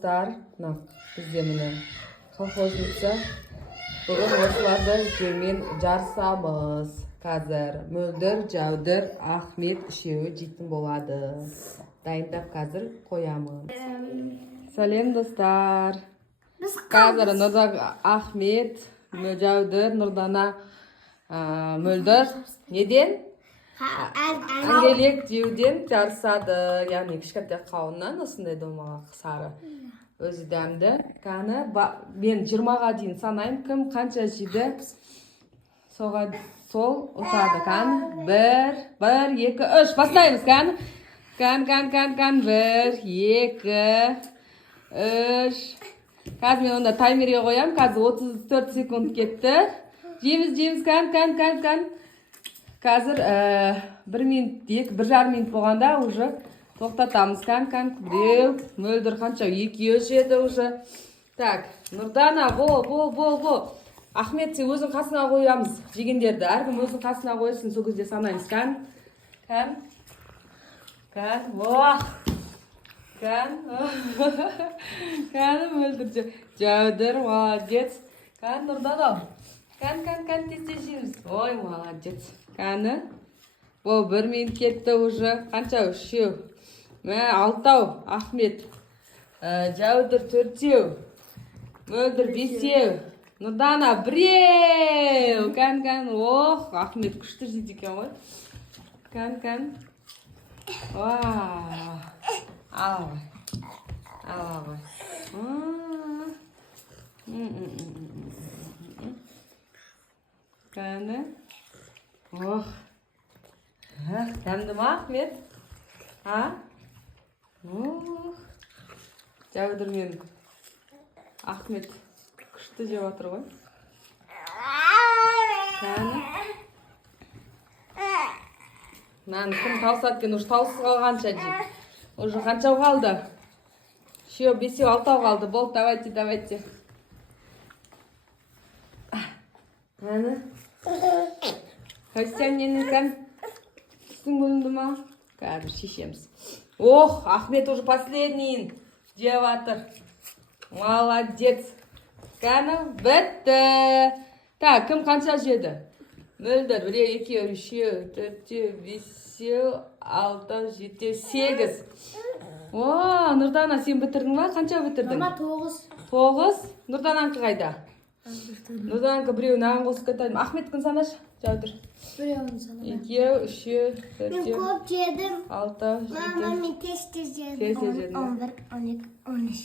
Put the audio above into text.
достар, бізде міне колхозница. Бүгін осыларды екеуімен жарысамыз. Қазір Мөлдір, Жәудір, Ахмет үшеуі жейтін болады. Дайындап қазір қоямын. Сәлем достар. Қазір Нұрда Ахмет, Жәудір, Нұрдана Мөлдір неден? Аңгелек деуден жарысады. Яғни кішкентай қауыннан осындай домалақ сары. Өзі дәмді. Кәні мен 20-ға дейін санайым. Кім қанша жейді? Сол ұтады. Кәні 1, 2, 3. Бастаймыз кәні. Кән. 1, 2, 3. Қазір мен онда таймерге қоям. Қазір 34 секунд кетті. Жейміз. Кән. Қазір 1 минут, 1,5 минут болғанда уже тоқтатамыз. Кән. Біреу, Мөлдір қанша? 2 жеді уже. Так, Нұрдана, бол. Ахмет, сен өзің қасына қоямыз жегендерді. Әркім өзің қасына қойсын, сол кезде санаймыз. Кән. Ох. Кән. Мөлдір. Жәудір, молодец. Кән, Нұрдана. Кән, тез жейміз. Ой, молодец. Кәні. Бұл 1 минут кетті уже. Қанша? 3. Мә, 6. Ахмет. Жәудір 4. Мөлдір 5. Нұрдана 1. Кән. Ох, Ахмет күшті жейді екен ғой. Кән. Ал ғой. Кәні. Ох. Дәмді ма, Ахмет? Ох. Жәудір мен Ахмет күшті жеп отыр ғой. Кәні. Нан кім таусат кен, ұш таусыз қалғанша жеп. Уже қанша қалды? 3, 5, 6 қалды. Бол, давайте. Кәні. Қайсен нені кән? Түстің бөлінді ма? Қазір шешеміз. Ох, Ахмет уже последнейін жеп атыр. Молодец. Кәні, бітті. Так, кім қанша жеді? Мөлдір, 1, 2, 3, 4, 5, 6, 7, 8. О, Нұрдана, сен бітірдің ма? Қанша бітірдің? Мама 9. 9? Нұрдананқы қайда? Нұрдананқы біреуін ағын қосып кетайым. Ахметтің санаш? Жәудір. 2, 3, 4, мен көп жедім. 6, 7. Мама, мен тез жедім. 11, 12, 13.